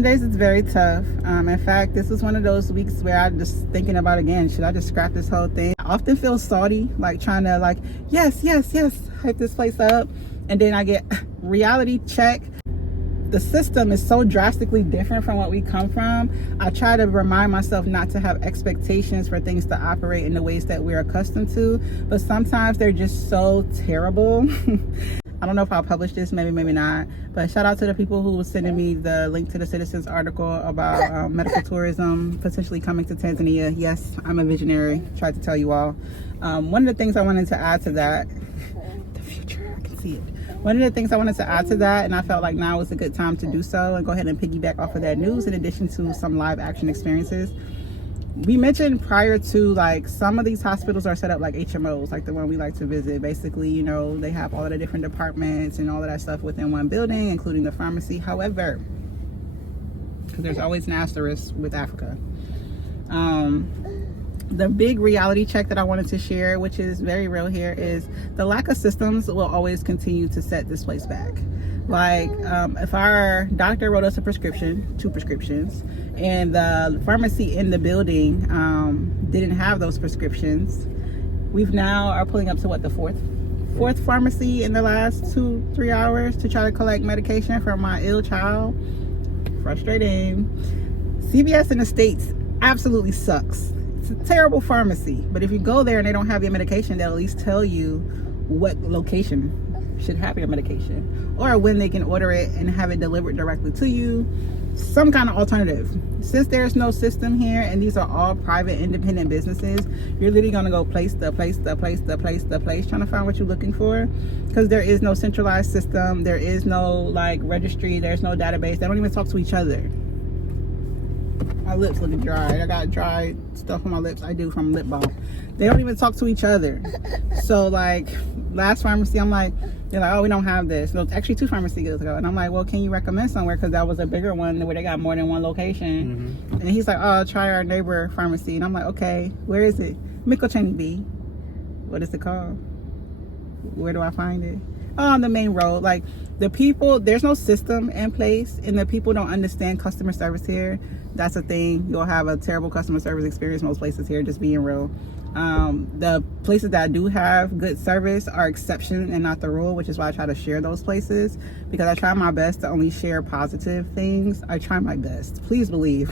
Some days it's very tough. In fact, this was one of those weeks where I'm just thinking about, again, should I just scrap this whole thing? I often feel salty, like trying to yes, hype this place up. And then I get reality check. The system is so drastically different from what we come from. I try to remind myself not to have expectations for things to operate in the ways that we're accustomed to, but sometimes they're just so terrible. I don't know if I'll publish this, maybe not, but shout out to the people who were sending me the link to the Citizens article about medical tourism potentially coming to Tanzania. Yes, I'm a visionary, tried to tell you all. One of the things I wanted to add to that, the future, I can see it. One of the things I wanted to add to that, and I felt like now was a good time to do so and go ahead and piggyback off of that news in addition to some live action experiences. We mentioned prior to, some of these hospitals are set up like HMOs, like the one we like to visit. Basically, they have all of the different departments and all of that stuff within one building, including the pharmacy. However, because there's always an asterisk with Africa, the big reality check that I wanted to share, which is very real here, is the lack of systems will always continue to set this place back. If our doctor wrote us a prescription, 2 prescriptions, and the pharmacy in the building didn't have those prescriptions, we've now are pulling up to the fourth pharmacy in the last 2-3 hours to try to collect medication for my ill child. Frustrating. CVS in the States absolutely sucks. It's a terrible pharmacy, but if you go there and they don't have your medication, they'll at least tell you what location should have your medication, or when they can order it and have it delivered directly to you. Some kind of alternative. Since there's no system here and these are all private independent businesses, you're literally gonna go place trying to find what you're looking for, because there is no centralized system, there is no registry, there's no database. They don't even talk to each other. My lips looking dry. I got dry stuff on my lips. I do from lip balm. They don't even talk to each other. So last pharmacy, I'm like, they're like, oh, we don't have this. No, actually 2 pharmacies ago. And I'm like, well, can you recommend somewhere? Because that was a bigger one where they got more than one location. And he's like, oh, try our neighbor pharmacy. And I'm like, okay, where is it? Mikocheni B. What is it called? Where do I find it? Oh, on the main road. The people, there's no system in place, and the people don't understand customer service here. That's a thing. You'll have a terrible customer service experience most places here, just being real. The places that do have good service are exception and not the rule, which is why I try to share those places, because I try my best to only share positive things. I try my best. Please believe.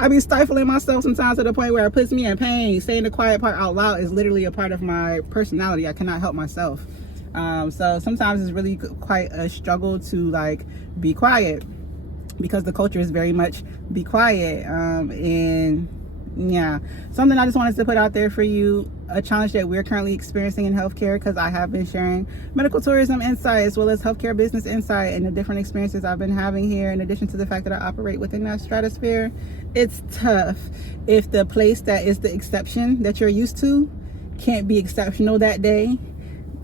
I be stifling myself sometimes to the point where it puts me in pain. Saying the quiet part out loud is literally a part of my personality. I cannot help myself. So sometimes it's really quite a struggle to be quiet, because the culture is very much be quiet. And yeah, something I just wanted to put out there for you, a challenge that we're currently experiencing in healthcare, because I have been sharing medical tourism insight as well as healthcare business insight and the different experiences I've been having here, in addition to the fact that I operate within that stratosphere. It's tough if the place that is the exception that you're used to can't be exceptional that day.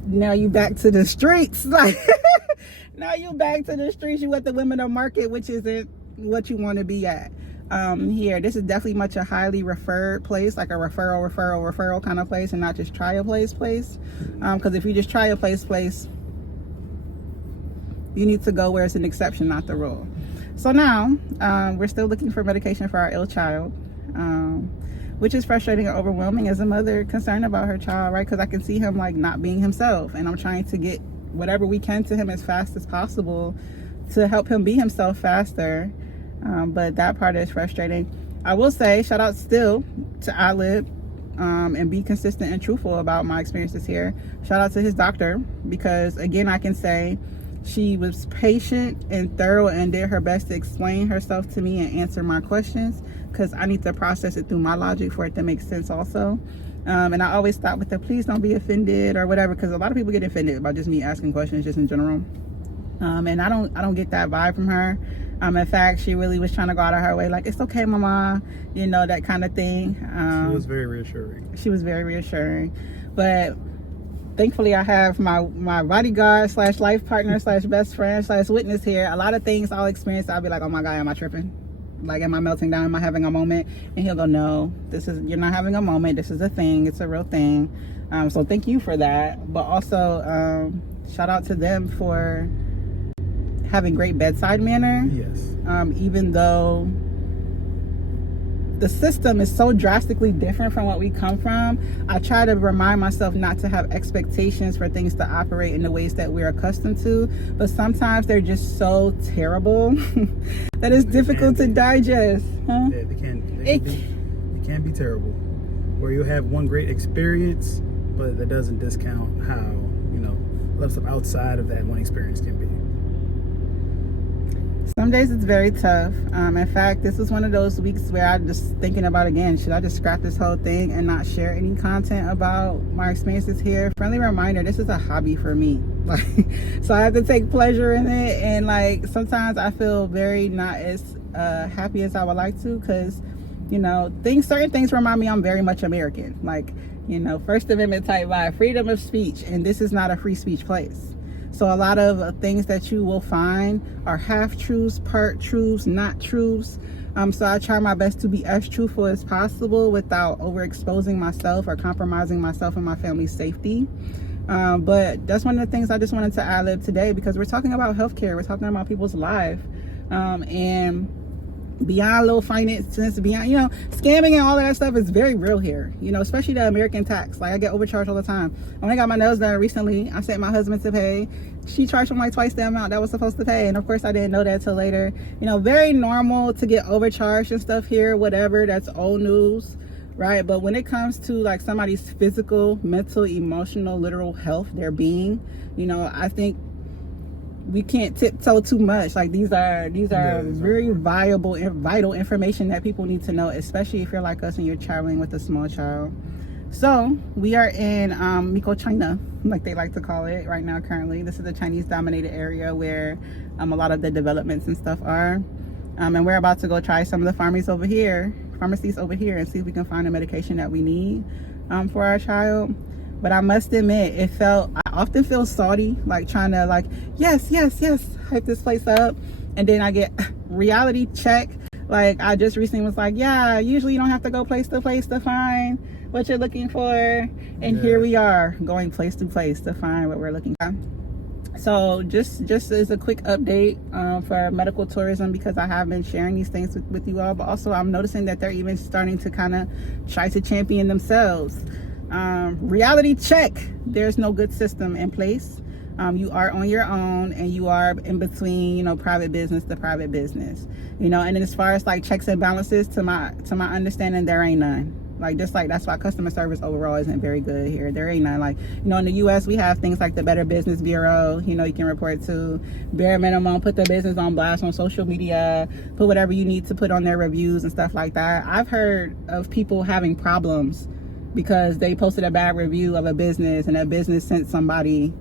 Now you back to the streets. Now you back to the streets. You at the women of market, which isn't what you want to be at. Here, this is definitely much a highly referred place, like a referral kind of place, and not just try a place. Because if you just try a place, you need to go where it's an exception, not the rule. So now, we're still looking for medication for our ill child. Which is frustrating and overwhelming as a mother concerned about her child, right? Because I can see him not being himself, and I'm trying to get whatever we can to him as fast as possible to help him be himself faster. But that part is frustrating. I will say, shout out still to iLib, and be consistent and truthful about my experiences here. Shout out to his doctor, because again, I can say she was patient and thorough and did her best to explain herself to me and answer my questions, because I need to process it through my logic for it to make sense also. And I always stop with the please don't be offended or whatever, because a lot of people get offended by just me asking questions just in general. And I don't get that vibe from her. In fact, she really was trying to go out of her way, it's okay, mama, that kind of thing. She was very reassuring. She was very reassuring. But thankfully, I have my bodyguard / life partner / best friend / witness here. A lot of things I'll experience, I'll be like, oh my God, am I tripping? Am I melting down? Am I having a moment? And he'll go, no, you're not having a moment. This is a thing. It's a real thing. So thank you for that. But also, shout out to them for having great bedside manner. Yes. Even though the system is so drastically different from what we come from, I try to remind myself not to have expectations for things to operate in the ways that we're accustomed to, but sometimes they're just so terrible that it's difficult to digest. Yeah, it can be terrible, where you have one great experience, but that doesn't discount how, a lot of stuff outside of that one experience can be. Some days it's very tough. In fact, this was one of those weeks where I'm just thinking about, again, should I just scrap this whole thing and not share any content about my experiences here? Friendly reminder, this is a hobby for me. Like, so I have to take pleasure in it. And like, sometimes I feel very not as happy as I would like to, because, certain things remind me I'm very much American. Like, First Amendment type vibe, freedom of speech. And this is not a free speech place. So a lot of things that you will find are half truths, part truths, not truths. So I try my best to be as truthful as possible without overexposing myself or compromising myself and my family's safety. But that's one of the things I just wanted to ad-lib today, because we're talking about healthcare. We're talking about people's life. And beyond little finances, beyond, scamming and all of that stuff is very real here, especially the American tax. Like, I get overcharged all the time. When I got my nails done recently, I sent my husband to pay. She charged him like twice the amount that was supposed to pay. And of course I didn't know that till later. Very normal to get overcharged and stuff here, whatever, that's old news, right? But when it comes to like somebody's physical, mental, emotional, literal health, their being, I think we can't tiptoe too much. Like, these are very vital information that people need to know, especially if you're like us and you're traveling with a small child. So we are in Miko, China, like they like to call it right now. Currently, this is a Chinese dominated area where a lot of the developments and stuff are, and we're about to go try some of the pharmacies over here and see if we can find a medication that we need for our child. But I must admit, I often feel salty, like trying to yes, hype this place up. And then I get reality check. Like, I just recently was like, yeah, usually you don't have to go place to place to find what you're looking for. And Here we are going place to place to find what we're looking for. So just as a quick update for medical tourism, because I have been sharing these things with you all, but also I'm noticing that they're even starting to kind of try to champion themselves. Reality check, there's no good system in place. You are on your own, and you are in between, private business to private business, and then as far as like checks and balances, to my understanding, there ain't none. Like, just like, that's why customer service overall isn't very good here. There ain't none. Like, in the US, we have things like the Better Business Bureau, you can report to. Bare minimum, put the business on blast on social media, put whatever you need to put on their reviews and stuff like that. I've heard of people having problems because they posted a bad review of a business, and that business sent somebody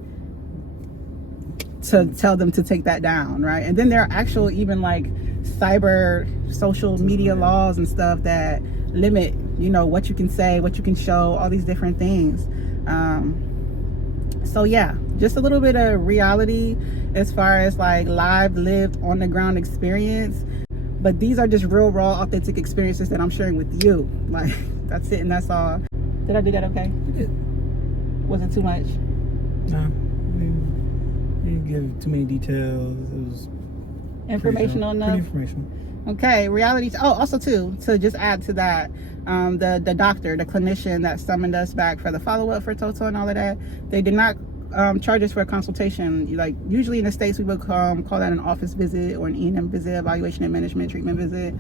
to tell them to take that down, right? And then there are actual even like cyber social media laws and stuff that limit, what you can say, what you can show, all these different things. So yeah, just a little bit of reality as far as like live, lived, on the ground experience. But these are just real, raw, authentic experiences that I'm sharing with you. Like, that's it, and that's all. Did I do that okay? You did. Was it too much? No. You didn't give too many details. It was informational enough. Pretty informational. Okay, reality. Oh, also too, to just add to that, the doctor, the clinician that summoned us back for the follow-up for Toto and all of that, they did not charge us for a consultation. Like, usually in the States we would call that an office visit or an E&M visit, evaluation and management treatment visit.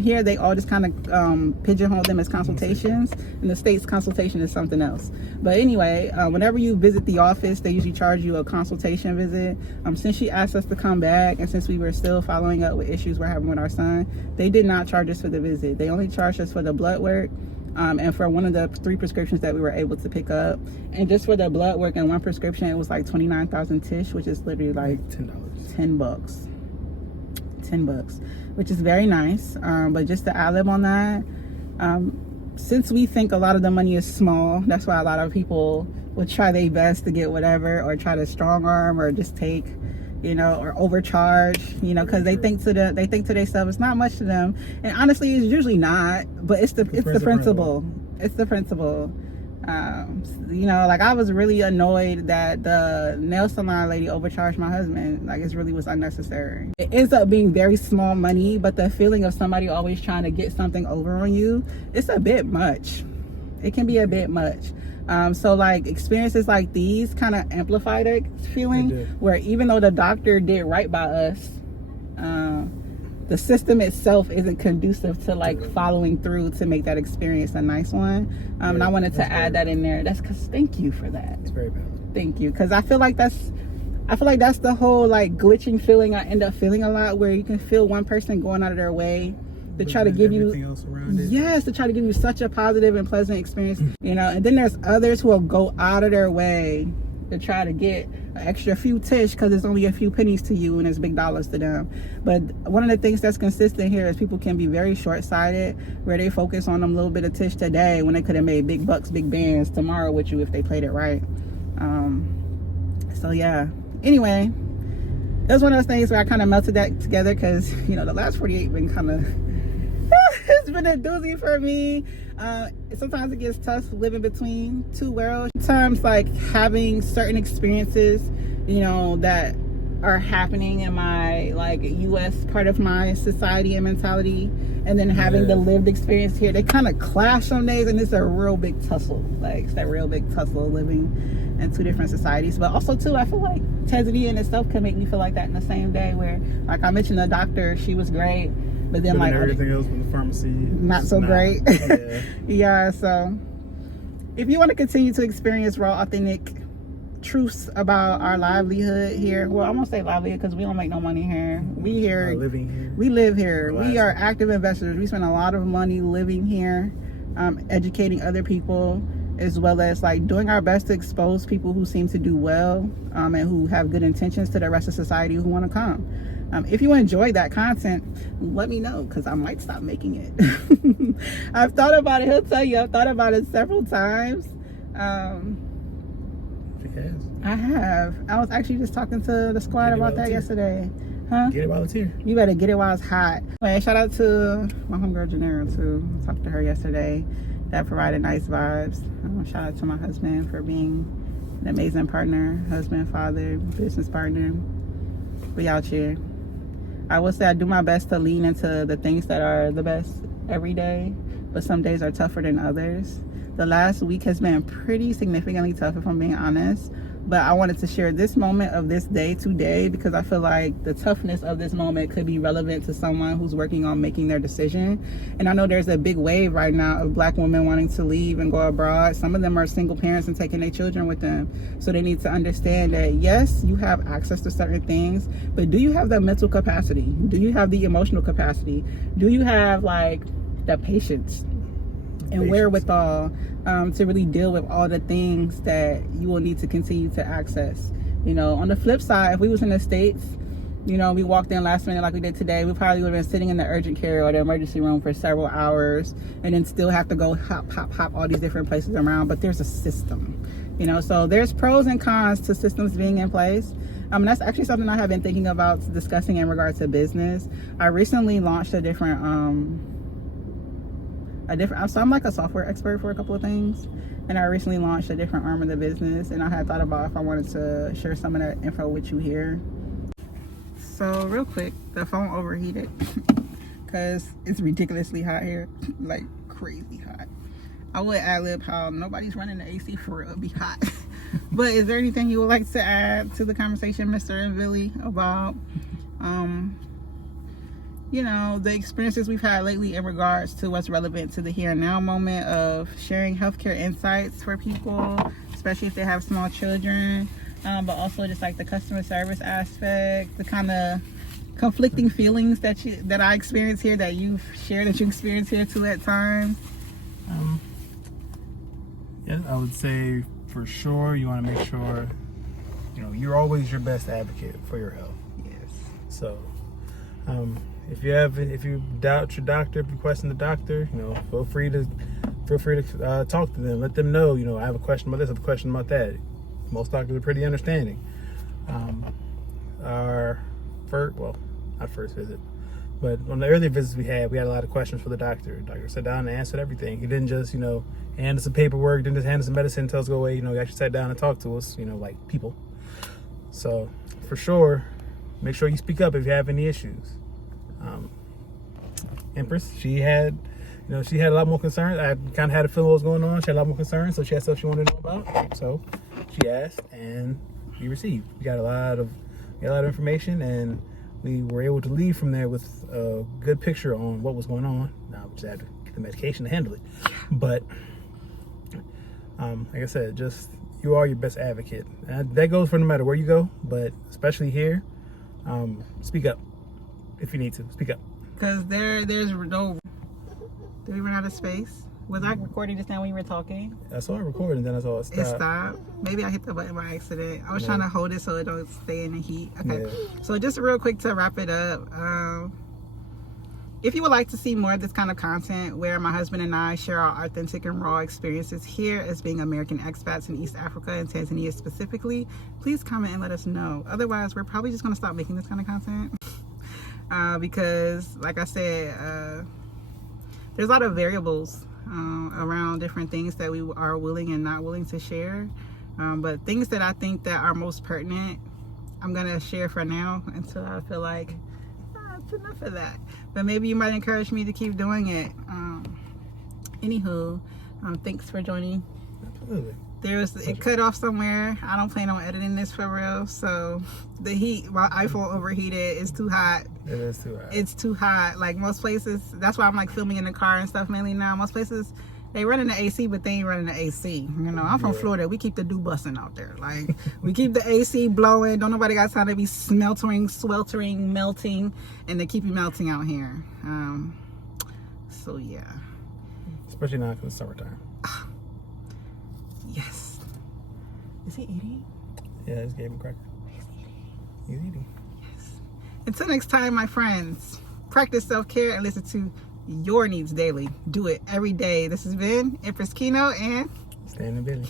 Here they all just kind of pigeonhole them as consultations. In the States, consultation is something else. But anyway, whenever you visit the office, they usually charge you a consultation visit. Since she asked us to come back, and since we were still following up with issues we're having with our son, they did not charge us for the visit. They only charged us for the blood work, and for one of the 3 prescriptions that we were able to pick up. And just for the blood work and 1 prescription, it was like 29,000 tish, which is literally like $10. $10, which is very nice. But just to ad-lib on that, since we think a lot of the money is small, that's why a lot of people would try their best to get whatever, or try to strong arm, or just take, or overcharge, because they think to themselves it's not much to them, and honestly it's usually not, but it's the principle. It's the principle. You know, like I was really annoyed that the nail salon lady overcharged my husband. Like it really was unnecessary. It ends up being very small money, but the feeling of somebody always trying to get something over on you, it's a bit much. It can be a bit much. So like experiences like these kind of amplify that feeling, where even though the doctor did right by us, the system itself isn't conducive to like following through to make that experience a nice one. And I wanted to add that in there. That's because thank you for that. It's very valid. Thank you, because I feel like that's the whole like glitching feeling I end up feeling a lot, where you can feel one person going out of their way to try to give you to try to give you such a positive and pleasant experience, you know, and then there's others who will go out of their way to try to get an extra few tish because it's only a few pennies to you and it's big dollars to them. But one of the things that's consistent here is people can be very short-sighted, where they focus on them little bit of tish today when they could have made big bucks, big bands tomorrow with you if they played it right. So yeah, anyway, it was one of those things where I kind of melted that together because, you know, the last 48 been kind of it's been a doozy for me. Sometimes it gets tough living between two worlds. Sometimes like having certain experiences, you know, that are happening in my like US part of my society and mentality, and then having the lived experience here, they kind of clash some days, and it's a real big tussle. Like it's that real big tussle living in two different societies. But also too, I feel like Tanzania in itself can make me feel like that in the same day, where like I mentioned the doctor, she was great, but then like everything else from the pharmacy not so great. Yeah, so if you want to continue to experience raw, authentic truths about our livelihood here, well, I won't say livelihood because we don't make no money here. We living here. We live here. We are active investors. We spend a lot of money living here, educating other people, as well as like doing our best to expose people who seem to do well, and who have good intentions to the rest of society who want to come. If you enjoy that content, let me know, because I might stop making it. I've thought about it. He'll tell you I've thought about it several times. I have. I was actually just talking to the squad about that yesterday. Huh? Get it while it's here. You better get it while it's hot. Anyway, shout out to my homegirl Janera too. I talked to her yesterday. That provided nice vibes. Shout out to my husband for being an amazing partner, husband, father, business partner. We out here. I will say I do my best to lean into the things that are the best every day, but some days are tougher than others. The last week has been pretty significantly tough, if I'm being honest, but I wanted to share this moment of this day today because I feel like the toughness of this moment could be relevant to someone who's working on making their decision. And I know there's a big wave right now of Black women wanting to leave and go abroad. Some of them are single parents and taking their children with them. So they need to understand that, yes, you have access to certain things, but do you have the mental capacity? Do you have the emotional capacity? Do you have like the patience and wherewithal to really deal with all the things that you will need to continue to access? You know, on the flip side, if we was in the States, you know, we walked in last minute like we did today, we probably would have been sitting in the urgent care or the emergency room for several hours and then still have to go hop all these different places around. But there's a system, you know, so there's pros and cons to systems being in place. That's actually something I have been thinking about discussing in regards to business. I recently launched so I'm like a software expert for a couple of things, and I recently launched a different arm of the business, and I had thought about if I wanted to share some of that info with you here. So real quick, the phone overheated because it's ridiculously hot here, like crazy hot. I would ad-lib how nobody's running the AC for real, it'd be hot. But is there anything you would like to add to the conversation, Mr. and Billy, about you know, the experiences we've had lately in regards to what's relevant to the here and now moment of sharing healthcare insights for people, especially if they have small children, but also just like the customer service aspect, the kind of conflicting feelings that I experience here, that you've shared, that you experience here too at times? Yeah, I would say for sure you want to make sure, you know, you're always your best advocate for your health. Yes. So, if you doubt your doctor, if you question the doctor, you know, feel free to talk to them. Let them know, you know, I have a question about this, I have a question about that. Most doctors are pretty understanding. Our first visit, But on the earlier visits we had a lot of questions for the doctor. The doctor sat down and answered everything. He didn't just, hand us some paperwork, didn't just hand us some medicine and tell us to go away. He actually sat down and talked to us, like people. So for sure, make sure you speak up if you have any issues. Empress, she had a lot more concerns. I kind of had a feeling what was going on. She had a lot more concerns, so she had stuff she wanted to know about. So she asked, and we received. We got a lot of information, and we were able to leave from there with a good picture on what was going on. Now we just had to get the medication to handle it. But like I said, just you are your best advocate. And that goes for no matter where you go, but especially here. Speak up if you need to. Speak up. Because there's no... Did we run out of space? Was I recording just now when you were talking? I saw it recording, and then I saw it stop. It stopped. Maybe I hit the button by accident. I was trying to hold it so it don't stay in the heat. Okay. Yeah. So just real quick to wrap it up. If you would like to see more of this kind of content where my husband and I share our authentic and raw experiences here as being American expats in East Africa and Tanzania specifically, please comment and let us know. Otherwise, we're probably just going to stop making this kind of content. Because, like I said, there's a lot of variables around different things that we are willing and not willing to share. But things that I think that are most pertinent, I'm going to share for now until I feel like it's enough of that. But maybe you might encourage me to keep doing it. Anywho, thanks for joining. Absolutely. It cut off somewhere. I don't plan on editing this for real. So the heat, my iPhone overheated. It's too hot. It is too hot. It's too hot. Like most places, that's why I'm like filming in the car and stuff mainly now. Most places, they running the AC, but they ain't running the AC. I'm from Florida. We keep the dew busting out there. Like we keep the AC blowing. Don't nobody got time to be sweltering, melting, and they keep you melting out here. So yeah. Especially now because it's summertime. Yes. Is he eating? Yeah, I just gave him a cracker. He's eating. Yes. Until next time, my friends, practice self-care and listen to your needs daily. Do it every day. This has been Empress Kino and Stan and Billy.